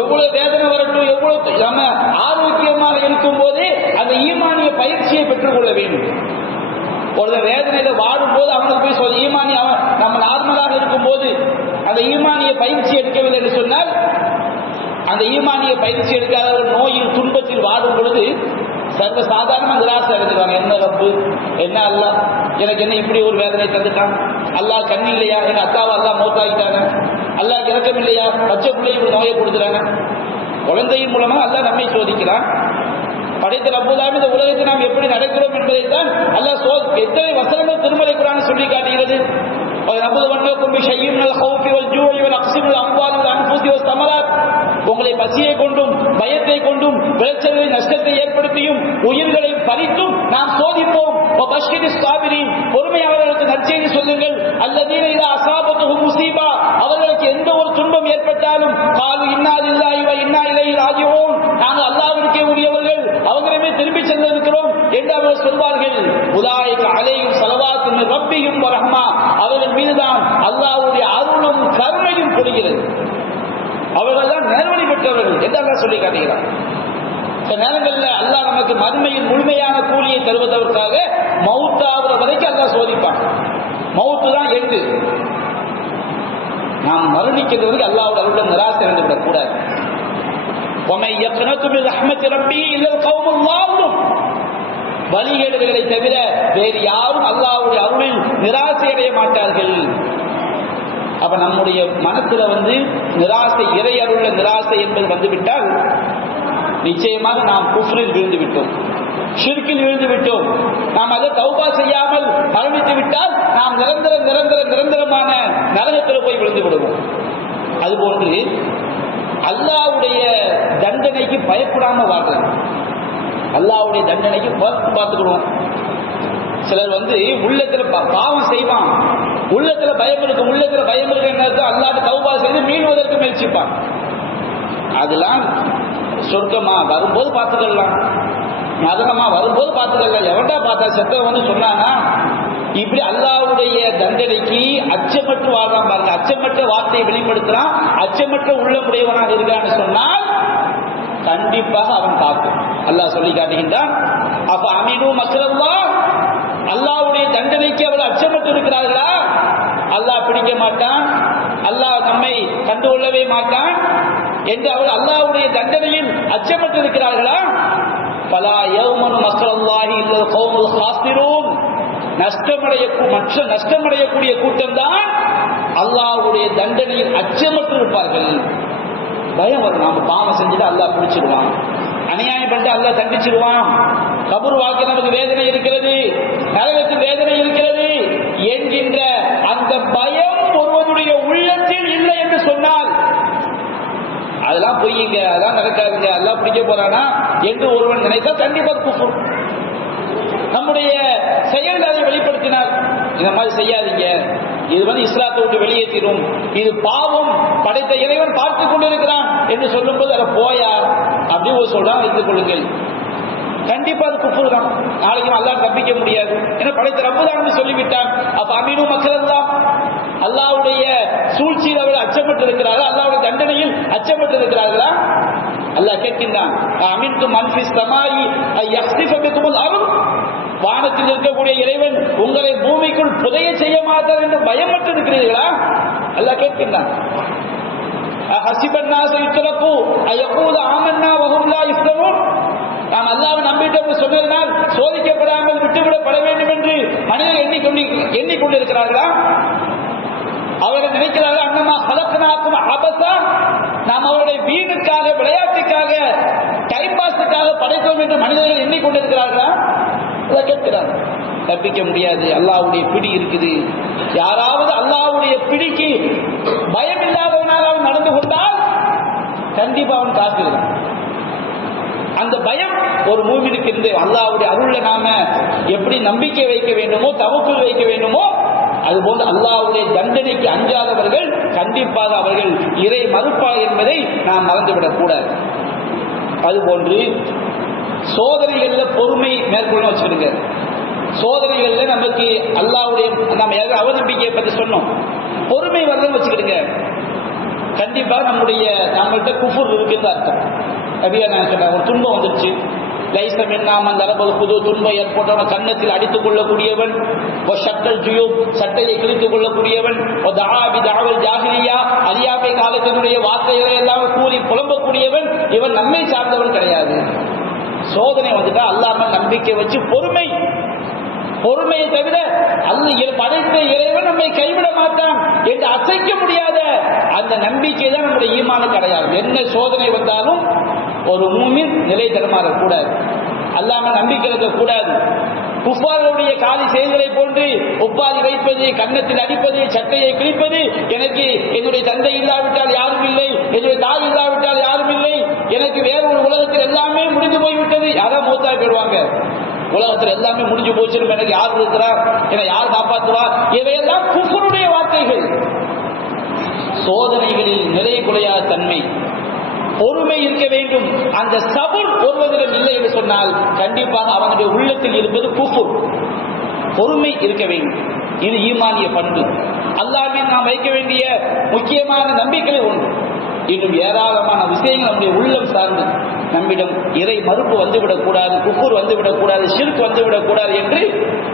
எவ்வளவு வேதனை வரட்டும், எவ்வளவு நம்ம ஆரோக்கியமாக இருக்கும் போதே அந்த ஈமானிய பயிற்சியை பெற்றுக் கொள்ள வேண்டும். ஒரு வேதனையில வாடும் போது அவனுக்கு போய் சொல்ல ஈமானி, அவன் நம்ம நார்மலாக இருக்கும் போது அந்த ஈமானிய பயிற்சி எடுக்கவில்லை என்று சொன்னால், அந்த ஈமானிய பயிற்சி எடுக்காத ஒரு நோயில் துன்பத்தில் வாடும் பொழுது சர்வ சாதாரண நிராசை அடைஞ்சிருவாங்க. என்ன ரப்பு, என்ன அல்லாஹ் எனக்கு என்ன இப்படி ஒரு வேதனை தந்துட்டான், அல்லாஹ் கண் இல்லையா, எங்க அக்காவை அல்லாஹ் மௌத்தாக்கிட்டாங்க, அல்லாஹ் இறக்கம் இல்லையா, பச்சை பிள்ளை இப்படி நோயை கொடுத்துறாங்க. குழந்தையின் மூலமா அல்லாஹ் நம்மை சோதிக்கிறான். படைத்த ரப்பல் ஆலமீன் இந்த உலகத்தை நாம் எப்படி நடக்கிறோம் என்பதைத்தான் அல்லாஹ் எத்தனை வசனங்கள் திருமறை குர்ஆன் சொல்லி காட்டுகிறது. உங்களை பசியை கொண்டும் பயத்தை கொண்டும் விளைச்சலை நஷ்டத்தை ஏற்படுத்தியும் உயிர்களை பறித்தும் நாம் சோதிப்போம். பொறுமையாளர்களுக்கு நற்செய்தி சொல்லுங்கள். அல்லதீன இதா அஸாபத்துஹும் முஸீபா, அவர்களுக்கு எந்த ஒரு துன்பம் ஏற்பட்டாலும் காலு இன்னா லில்லாஹி வ இன்னா இலைஹி ராஜிஊன், நாங்கள் அல்லாஹ்விற்கே உரியவர்கள், அவங்களிடமே திரும்பி சென்றிருக்கிறோம் என்று அவர்கள் சொல்வார்கள். உலாயிக அலைஹிம் ஸலவாத்து மின் ரப்பிஹிம் வ ரஹ்மா, அவர்கள் மீதுதான் அல்லாஹ்வுடைய அருளும் கருணையும் பொழிகிறது. அவர்கள் தான் நேர்வழி பெற்றவர்கள் என்று அல்லாஹ் சொல்லி காட்டுகிறார். சில நேரங்களில் அல்லாஹ் நமக்கு மறுமையில் முழுமையான கூலியை தருவதற்காக மௌத்தாகிற வரைக்கும் அல்லாஹ் சோதிப்பான். மௌத்து தான் எண்டு. நாம் மரணிக்கிறதுக்கு அல்லாஹ்வுடைய அருளுடன் நிராசை அடைந்து விடக்கூடாது. வழிகேடுகளை தவிர வேறு யாரும் அல்லாஹ்வுடைய அருளில் நிராசை அடைய மாட்டார்கள். அப்ப நம்முடைய மனசுல நிராசை, இறை அருள்ல நிராசை என்பது வந்துவிட்டால் நிச்சயமாக நாம் குஃப்ரில் விழுந்து விட்டோம், ஷிர்கில் விழுந்து விட்டோம். நாம் அதை தௌபா செய்யாமல் மரணித்து விட்டால் நாம் நிரந்தரமான நரகத்தில் போய் விழுந்து விடுவோம். அதுபோன்று அல்லாஹ்வுடைய தண்டனைக்கு பயப்படாம வாழ்றது. அல்லாஹ்வுடைய தண்டனைக்கு பார்த்துக்கிடுவோம். சிலர் உள்ளத்துல பாவம் செய்வான், உள்ளத்துல பயம் இருக்கும், உள்ளத்துல பயம் இருக்கு, அல்லாஹ்ட்ட தௌபா செய்து மீளுவதற்கு முயற்சிப்பான். அதெல்லாம் சொர்க்கமா வரும்போது பார்த்துக்கலாம், நரகமா வரும்போது பார்த்துக்கலாம். எவன்டா பார்த்தா செத்தவன் சொன்னானா? இப்படி அல்லாஹ்வுடைய தண்டனைக்கு அச்சமற்று வாழ்றான் பாருங்க. அச்சமற்ற வார்த்தையை வெளிப்படுத்துறான், அச்சமற்ற உள்ளமுடையவனாக இருக்கான்னு சொன்னால் கண்டிப்பாக அவன் காக்கும். அல்லாஹ் சொல்லி காட்டுகின்றான், அப்ப அமீனு மக்ரல்லாஹ், அல்லாஹ்வுடைய தண்டனைக்கு அவர்கள் அச்சமற்று இருக்கிறார்களா? அல்லாஹ் பிடிக்க மாட்டான், அல்லாஹ் நம்மை கண்டுகொள்ளவே மாட்டான் என்று அவர்கள் அல்லாஹ்வுடைய தண்டனையில் அச்சமற்று இருக்கிறார்களா? பலா யௌமனு மக்ரல்லாஹி இல்லல் கௌமுல் காஸிரூன், நஷ்டமடையக்கூடிய கூட்டம் தான் அல்லாஹ்வுடைய தண்டனையில் அச்சமற்று இருப்பார்கள். பயம் வரும், நாம பாவம் செஞ்சுட்டு அல்லாஹ் பிடிச்சிடுவான், அநியாயம் பண்ணிட்டு அல்லாஹ் தண்டிச்சிடுவான், கபூர் வாழ்க்கை நமக்கு வேதனை இருக்கிறது, நரகத்தில் வேதனை இருக்கிறது என்கின்ற அந்த பயம் ஒருவனுடைய உள்ளத்தில் இல்லை என்று சொன்னால் அதெல்லாம் பொய்யுங்க, அதெல்லாம் நடக்காதுங்க, அல்லாஹ் பிடிக்க போறானா என்று ஒருவன் நினைத்தால் கண்டிப்பா குஃப்ர். நம்முடைய செயல் அதை வெளிப்படுத்தினார், இந்த மாதிரி செய்யாதீங்க, இது இஸ்லாத்தை விட்டு வெளியேற்றிடும், இது பாவம், படைத்த இறைவன் பார்த்துக் கொண்டிருக்கிறான் என்று சொல்லும்போது அதை போயா அப்படி ஒரு சொல்றான் வைத்துக் கொள்ளுங்கள், கண்டிப்பா அது குஃப்ர் தான். நாளைக்கு அல்லாஹ் தப்பிக்க முடியாது, ஏன்னா படைத்த ரப்பு தான் சொல்லிவிட்டான். அப்ப அமீனு மக்களெல்லாம் அல்லாஹ்வுடைய சூழ்ச்சியில் அவர்கள் அச்சப்பட்டு இருக்கிறார்கள், அல்லாஹ்வுடைய தண்டனையில் அச்சப்பட்டு இருக்கிறார்களா? அல்லாஹ் கேட்கின்றான், அமீன்தும் மன்ஃபிஸ் ஸமாஇ யக்ஸிஃப பிகுமுல் அர்த், வானத்தில் இருக்கக்கூடிய இறைவன் உங்களை பூமிக்குள் புதைய செய்ய மாட்டார் என்று பயமற்று இருக்கிறீர்களா? அல்லாஹ் கேட்கின்றான். நாம் அல்லாஹ்வை நம்பிட்டோம் சொன்னதனால் சோதிக்கப்படாமல் விட்டுவிடப்பட வேண்டும் என்று மனிதர்கள் எண்ணிக்கொண்டிருக்கிறார்களா? அவர்கள் நினைக்கிறார்கள், அன்னமா ஹலக்னாக்கும் அபஸா, நாம் அவருடைய வீணுக்காக, விளையாட்டுக்காக, டைம் பாஸுக்காக படைத்தோம் என்று மனிதர்கள் எண்ணிக்கொண்டிருக்கிறார்களா? கேட்கிறார். தப்பிக்க முடியாது, அல்லாஹ்வுடைய பிடி இருக்குது. யாராவது அல்லாஹ்வுடைய பிடிக்கு பயம் இல்லாதவனாக அவன் நடந்து கொண்டால் கண்டிப்பா அவன் காக்கிறான். அந்த பயம் ஒரு மூமினுக்கு இருந்து அல்லாஹ்வுடைய அருள்ல நாம எப்படி நம்பிக்கை வைக்க வேண்டுமோ, தவக்குல் வைக்க வேண்டுமோ, அதுபோன்று அல்லாஹ்வுடைய தண்டனைக்கு அஞ்சாதவர்கள் கண்டிப்பாக அவர்கள் இறை மறுப்பார் என்பதை நாம் மறந்துவிடக் கூடாது. அதுபோன்று சோதனைகள்ல பொறுமை மேற்கொள்ள வச்சிருங்க. சோதனைகள்ல நமக்கு அல்லாஹ்வுடைய நம்ம அவநம்பிக்கையை பற்றி சொன்னோம், பொறுமை வரலன்னு வச்சுக்கிடுங்க, கண்டிப்பா நம்மள்கிட்ட குஃபுர் இருக்குன்னு அர்த்தம். அப்படியே நான் சொன்னேன், ஒரு துன்பம் வந்துருச்சு, லைசம் என்னாமன் தரப்பது புது துன்பம் ஏற்பட்டவன் கன்னத்தில் அடித்துக் கொள்ளக்கூடியவன், ஒரு சட்டல் ஜுயூப் சட்டையை கிழித்துக் கொள்ளக்கூடியவன், ஒரு தாபி தாவல் ஜாகிலியா அலியாபை காலத்தினுடைய வார்த்தைகளை எல்லாம் கூறி புலம்பக்கூடியவன், இவன் நம்மை சார்ந்தவன் கிடையாது. சோதனை வந்துட்டா அல்லாம நம்பிக்கை வச்சு பொறுமையை தவிர படைத்த இறைவன் நம்மை கைவிட மாட்டான் என்று அசைக்க முடியாத அந்த நம்பிக்கை தான் நம்முடைய ஈமானுக்கு கிடையாது. என்ன சோதனை வந்தாலும் ஒரு மூமின் நிலை தடுமாறக் கூடாது, அல்லாம நம்பிக்கை இருக்கக்கூடாது. குஃபார்களுடைய காலி செயல்களை போன்று ஒப்பாதி வைப்பது, கன்னத்தில் அடிப்பது, சட்டையை கிழிப்பது, எனக்கு என்னுடைய தந்தை இல்லாவிட்டால் யாரும் இல்லை, என்னுடைய தாய் இல்லாவிட்டால் யாரும் இல்லை, எனக்கு வேற ஒரு உலகத்தில் எல்லாமே முடிந்து போய்விட்டது, யாரும் மூத்தா போயிடுவாங்க, உலகத்தில் எல்லாமே முடிஞ்சு போச்சு, எனக்கு யார் இருக்கிறார், என்னை யார் காப்பாற்றுவார், இவையெல்லாம் குஃபருடைய வார்த்தைகள். சோதனைகளில் நிலை குலையாத தன்மை, பொறுமை இருக்க வேண்டும். அந்த சபுர் ஒருவரிடம் இல்லை என்று சொன்னால் கண்டிப்பாக அவனுடைய உள்ளத்தில் இருப்பது குஃபுர். பொறுமை இருக்க வேண்டும், இது ஈமானிய பண்பு. அல்லாஹ்வின் நாம் வைக்க வேண்டிய முக்கியமான நம்பிக்கை ஒன்று. இன்னும் ஏராளமான விஷயங்கள் நம்முடைய உள்ளம் சார்ந்து நம்மிடம் இறை மறுப்பு வந்துவிடக்கூடாது, குஃபுர் வந்துவிடக்கூடாது, ஷிர்க் வந்துவிடக்கூடாது என்று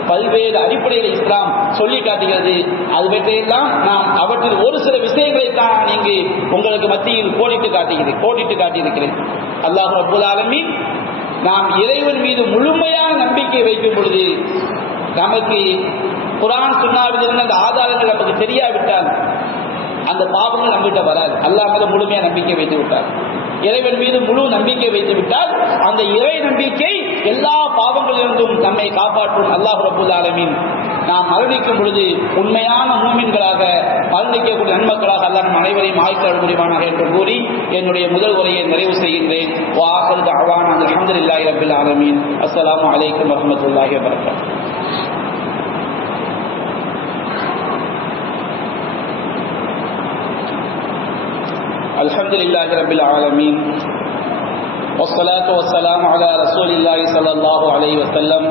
பல்வேறு அடிப்படையில் இஸ்லாம் சொல்லி காட்டுகிறது. அது பற்றியெல்லாம் நாம் அவற்றில் ஒரு சில விஷயங்களை தான் இங்கு உங்களுக்கு மத்தியில் கோடிட்டு காட்டியிருக்கிறேன். அல்லாஹ் ரப்பல் ஆலமீன் நாம் இறைவன் மீது முழுமையான நம்பிக்கை வைக்கும் பொழுது நமக்கு குர்ஆன் சுன்னாவிலிருந்து அந்த ஆதாரங்கள் நமக்கு தெரியாவிட்டால் அந்த பாவங்கள் நம்மகிட்ட வராது. அல்லாஹ் மீது முழுமையாக நம்பிக்கை வைத்து விட்டார், இறைவன் மீது முழு நம்பிக்கை வைத்து விட்டால் அந்த இறை நம்பிக்கை எல்லா பாவங்களிலிருந்தும் நம்மை காப்பாற்றும் அல்லாஹ் ரப்பல் ஆலமீன் நாம் மரணிக்கும் பொழுது உண்மையான மூமின்களாக மரணிக்கக்கூடிய நன்மக்களாக அல்லாஹ் நம் அனைவரையும் ஆய்வு புரிவானாக என்று கூறி என்னுடைய முதல் உரையை நிறைவு செய்கின்றேன். வாஹிரு தஅவானா அல்ஹம்துலில்லாஹி ரப்பில் ஆலமீன். அஸ்ஸலாமு அலைக்கும் வரஹ்மத்துல்லாஹி வபரகாத்துஹு. அல்ஹம்துலில்லாஹி ரப்பில் ஆலமீன். والصلاة والسلام على رسول الله صلى الله عليه وسلم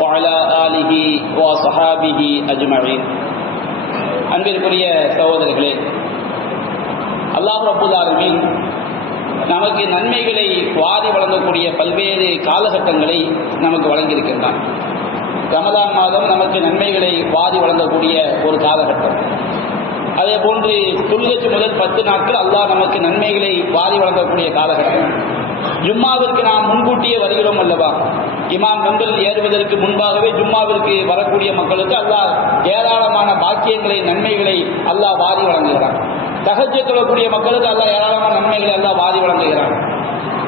وعلى آله وصحابه أجمعين. அன்பிற்குரிய சகோதரர்களே, அல்லாஹ் ரப்பல் ஆலமீன் நமக்கு நன்மைகளை வாரி வழங்கக்கூடிய பல்வேறு காலகட்டங்களை நமக்கு வழங்கியிருக்கின்றான். ரமலான் மாதம் நமக்கு நன்மைகளை வாரி வழங்கக்கூடிய ஒரு காலகட்டம். அதே போன்று துல்ஹஜ் முதல் 10 நாட்கள் அல்லாஹ் நமக்கு நன்மைகளை வாரி வழங்கக்கூடிய காலகட்டம். ஜும்மாவிற்கு நாம் முன்கூட்டியே வருகிறோம் அல்லவா? இமாம் மெம்பரில் ஏறுவதற்கு முன்பாகவே ஜும்மாவிற்கு வரக்கூடிய மக்களுக்கு அல்லாஹ் ஏராளமான பாக்கியங்களை நன்மைகளை அல்லாஹ் வாரி வழங்குகிறான். தஹஜ்ஜத் தொழக்கூடிய மக்களுக்கு அல்லாஹ் ஏராளமான நன்மைகளை அல்லாஹ் வாரி வழங்குகிறான்.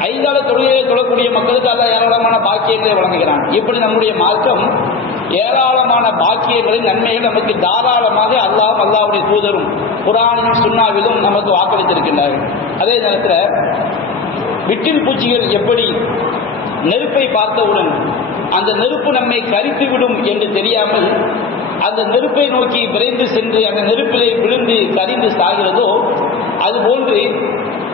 5 கால தொழுகையை தொழக்கூடிய மக்களுக்கு அல்லாஹ் ஏராளமான பாக்கியங்களை வழங்குகிறான். இப்படி நம்முடைய மார்க்கம் ஏராளமான பாக்கியங்களை நன்மைகள் நமக்கு தாராளமாக அல்லாஹ்வுடைய தூதரும் குர்ஆனிலும் சுன்னாவிலும் நமக்கு வாக்களித்திருக்கின்றார்கள். அதே நேரத்தில் விட்டில் பூச்சிகள் எப்படி நெருப்பை பார்த்தவுடன் அந்த நெருப்பு நம்மை கரித்துவிடும் என்று தெரியாமல் அந்த நெருப்பை நோக்கி விரைந்து சென்று அந்த நெருப்பிலே விழுந்து கரிந்து சாகிறதோ, அதுபோன்று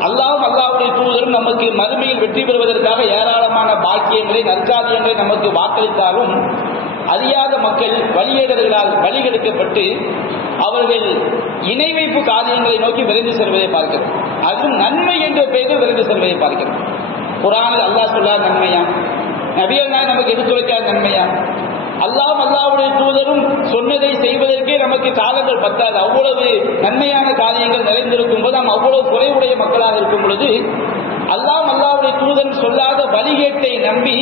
அல்லாஹ்வுடைய தூதரும் நமக்கு மறுமையில் வெற்றி பெறுவதற்காக ஏராளமான பாக்கியங்களை நற்காரியங்களை நமக்கு வாக்களித்தாலும் அறியாத மக்கள் வழியேடர்களால் வழிகெடுக்கப்பட்டு அவர்கள் இணை வைப்பு காரியங்களை நோக்கி விரைந்து செல்வதை பார்க்கிறோம். அதுவும் நன்மை என்ற பெயரில் விரைந்து செல்வதை பார்க்கிறோம். குர்ஆனில் அல்லாஹ் சொல்லாத நன்மையா? நபிகள் நாயகம் நமக்கு எடுத்துரைக்காத நன்மையா? அல்லாஹ்வுடைய தூதரும் சொன்னதை செய்வதற்கே நமக்கு காலங்கள் பத்தாது. அவ்வளவு நன்மையான காரியங்கள் நிறைந்திருக்கும் போது நாம் அவ்வளவு குறைவுடைய மக்களாக இருக்கும் பொழுது அல்லாஹ்வுடைய தூதரும் சொல்லாத வழிகேட்டை நம்பி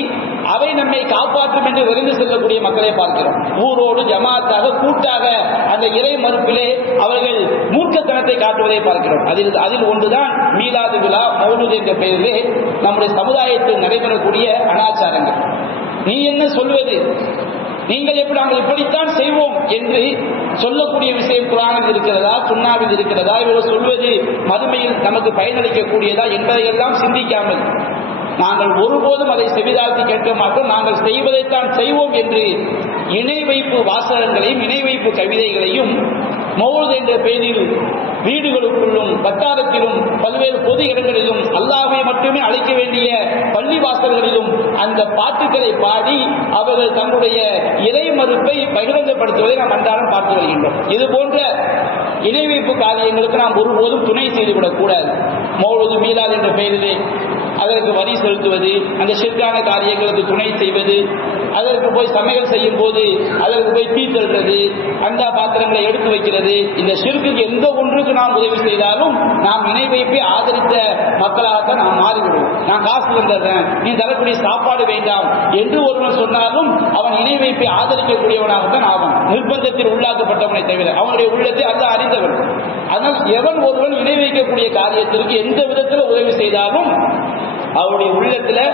அவை நம்மை காப்பாற்றும் என்று விரைந்து செல்லக்கூடிய மக்களை பார்க்கிறோம். ஊரோடு ஜமாத்தாக கூட்டாக அந்த இறை மறுப்பிலே அவர்கள் மூர்க்கத்தனத்தை காட்டுவதை பார்க்கிறோம். அதில் ஒன்றுதான் மீலாது விழா, மௌலூத் என்ற பெயரிலே நம்முடைய சமுதாயத்தில் நடைபெறக்கூடிய அனாச்சாரங்கள். நீ என்ன சொல்வது, நீங்கள் எப்படி நாங்கள் இப்படித்தான் செய்வோம் என்று சொல்லக்கூடிய விஷயம் குர்ஆனில் இருக்கிறதா, சுன்னாவில் இருக்கிறதா, இவர்கள் சொல்வது மறுமையில் நமக்கு பயனளிக்கக்கூடியதா என்பதையெல்லாம் சிந்திக்காமல் நாங்கள் ஒருபோதும் அதை செவிதாழ்த்தி கேட்க மாட்டோம், நாங்கள் செய்வதைத்தான் செய்வோம் என்று இணை வைப்பு வாசகங்களையும் இணை வைப்பு கவிதைகளையும் மௌலூத் என்ற பெயரில் வீடுகளுக்குள்ளும் வட்டாரத்திலும் பல்வேறு பொது இடங்களிலும் அல்லாஹ்வை மட்டுமே அழைக்க வேண்டிய பள்ளி வாசல்களிலும் அந்த பாட்டுக்களை பாடி அவர்கள் தன்னுடைய இறை மறுப்பை பகிரங்கப்படுத்துவதை நாம் அன்றாடம் பார்த்து வருகின்றோம். இது போன்ற இணை வைப்பு காரியங்களுக்கு நாம் ஒருபோதும் துணை செய்துவிடக் கூடாது. மௌலூத் மீலாத் என்ற பெயரிலே அதற்கு வரி செலுத்துவது, அந்த ஷிர்கான காரியங்களுக்கு துணை செய்வது, அதற்கு போய் சமையல் செய்யும் போது அதற்கு போய் தீ தள்ளுறது, அண்டா பாத்திரங்களை எடுத்து வைக்கிறது, இந்த ஷிர்குக்கு எந்த ஒன்றுக்கு நாம் உதவி செய்தாலும் நாம் இணை வைப்பை ஆதரித்த மக்களாகத்தான் நாம் மாறிவிடுவோம். நான் காசு தந்துடுறேன், நீ தரக்கூடிய சாப்பாடு வேண்டாம் என்று ஒருவன் சொன்னாலும் அவன் இணை வைப்பை ஆதரிக்கக்கூடியவனாகத்தான் ஆவான். நிர்பந்தத்தில் உள்ளாக்கப்பட்டவனை தவிர அவனுடைய உள்ளத்தை அல்லாஹ் அறிந்தவன். அதனால் எவன் ஒருவன் இணை வைக்கக்கூடிய காரியத்திற்கு எந்த விதத்தில் உதவி செய்தாலும் அவருடைய உள்ளத்தில்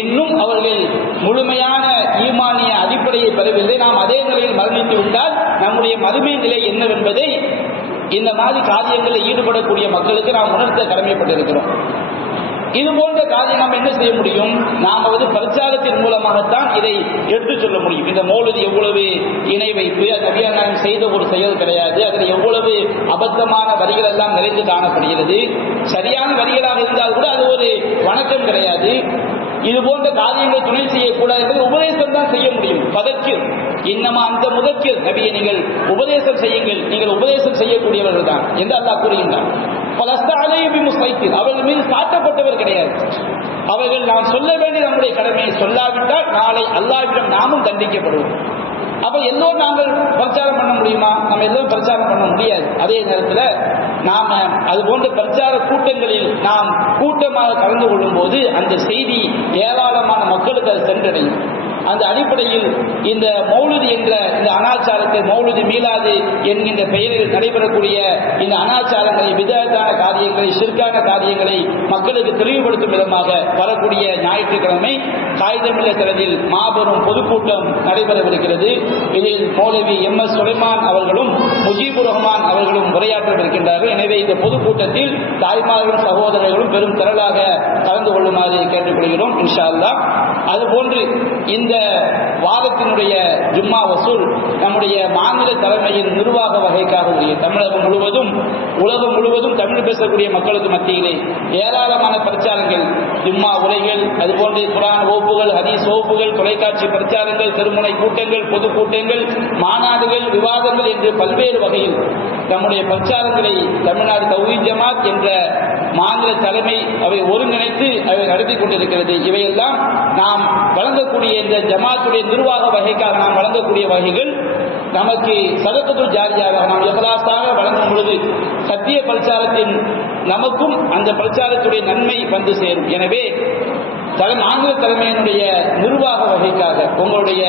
இன்னும் அவர்கள் முழுமையான ஈமானிய அடிப்படையை பெறவில்லை. நாம் அதே நிலையில் மரணித்து விட்டால் நம்முடைய மறுமை நிலை என்னவென்பதை இந்த மாதிரி காரியங்களில் ஈடுபடக்கூடிய மக்களுக்கு நாம் உணர்த்த கடமைப்பட்டிருக்கிறோம். இது போன்ற காரியம் நாம் என்ன செய்ய முடியும்? நாம் பிரச்சாரத்தின் மூலமாகத்தான் இதை எடுத்துச் சொல்ல முடியும். இந்த மௌலூத் எவ்வளவு இணை வைப்பு, நபிகள் நாயகம் செய்த ஒரு செயல் கிடையாது, அதில் எவ்வளவு அபத்தமான வரிகள் எல்லாம் நிறைந்து காணப்படுகிறது. சரியான வரிகளாக இருந்தால் கூட அது ஒரு வணக்கம் கிடையாது. இது போன்ற காரியங்களை துணை செய்யக்கூடாது என்பதை உபதேசம் தான் செய்ய முடியும். பதக்கிர் இன்னமா அந்த முதக்கிர், நபியை நீங்கள் உபதேசம் செய்யுங்கள், நீங்கள் உபதேசம் செய்யக்கூடியவர்கள் தான் என்று அல்லாஹ் கூறுகின்றார். அவர்கள் மீது சாட்டப்பட்டவர் கிடையாது. அவர்கள் நாம் சொல்ல வேண்டிய நம்முடைய கடமையை சொல்லாவிட்டால் நாளை அல்லாஹ்விடம் நாமும் தண்டிக்கப்படுவோம். அப்ப எல்லோரும் நாங்கள் பிரச்சாரம் பண்ண முடியுமா? நம்ம எல்லோரும் பிரச்சாரம் பண்ண முடியாது. அதே நேரத்தில் நாம அது போன்ற பிரச்சார கூட்டங்களில் நாம் கூட்டமாக கலந்து கொள்ளும் போது அந்த செய்தி ஏராளமான மக்களுக்கு அது சென்றடையும். அந்த அடிப்படையில் இந்த மௌலிது என்ற இந்த அனாச்சாரத்தை, மௌலிது மீலாது என்கின்ற பெயரில் நடைபெறக்கூடிய இந்த அனாச்சாரங்களை, விதத்தான காரியங்களை, ஷிர்கான காரியங்களை மக்களுக்கு தெளிவுபடுத்தும் விதமாக வரக்கூடிய ஞாயிற்றுக்கிழமை காயிதமில்ல தளத்தில் மாபெரும் பொதுக்கூட்டம் நடைபெறவிருக்கிறது. இதில் மௌலவி MS சுலைமான் அவர்களும் முஜீபுர் ரஹ்மான் அவர்களும் உரையாற்றவிருக்கின்றார்கள். எனவே இந்த பொதுக்கூட்டத்தில் தாய்மார்களும் சகோதரர்களும் பெரும் திரளாக கலந்து கொள்ளுமாறு கேட்டுக்கொள்கிறோம் இன்ஷா அல்லாஹ். அதுபோன்று இந்த வாரத்தினுடைய ஜும்மா வசூல் நம்முடைய மாநில தலைமையின் நிர்வாக வகைக்காக உரிய தமிழகம் முழுவதும், உலகம் முழுவதும் தமிழ் பேசக்கூடிய மக்களுக்கு மத்தியிலே ஏராளமான பிரச்சாரங்கள், ஜும்மா உரைகள், அதுபோன்று குர்ஆன் வகுப்புகள், ஹதீஸ் வகுப்புகள், தொலைக்காட்சி பிரச்சாரங்கள், திருமுனை கூட்டங்கள், பொதுக்கூட்டங்கள், மாநாடுகள், விவாதங்கள் என்று பல்வேறு வகையில் நம்முடைய பிரச்சாரங்களை தமிழ்நாடு தௌஹீத் ஜமாத் என்ற மாநில தலைமை அவை ஒருங்கிணைத்து அவை நடத்தி கொண்டிருக்கிறது. இவையெல்லாம் நாம் வழங்கக்கூடிய இந்த ஜமாத்துடைய நிர்வாக வகைக்காக நாம் வழங்கக்கூடிய வகைகள் நமக்கு சதகத்துல் ஜாரியாக நாம் இஹ்லாஸாக வழங்கும் பொழுது சத்திய பிரச்சாரத்தின் நமக்கும் அந்த பிரச்சாரத்துடைய நன்மை வந்து சேரும். எனவே மாநில தலைமையினுடைய நிர்வாக வகைக்காக உங்களுடைய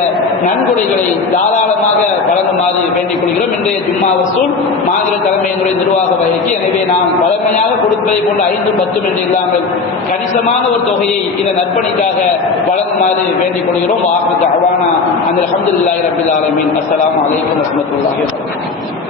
நன்கொடைகளை தாராளமாக வழங்குமாறு வேண்டிக் கொள்கிறோம். இன்றைய ஜும்மா வசூல் மாநில தலைமையினுடைய நிர்வாக வகைக்கு. எனவே நாம் வழமையாக கொடுப்பதை போன்ற 5, 10 என்று இல்லாமல் கணிசமான ஒரு தொகையை இந்த நற்பணிக்காக வழங்குமாறு வேண்டிக் கொள்கிறோம். வாஹ்ரு தஅவானா அல்ஹம்துலில்லாஹி ரப்பில் ஆலமீன். அஸ்ஸலாமு அலைக்கும் வரஹ்மத்துல்லாஹி வபரகாத்துஹு.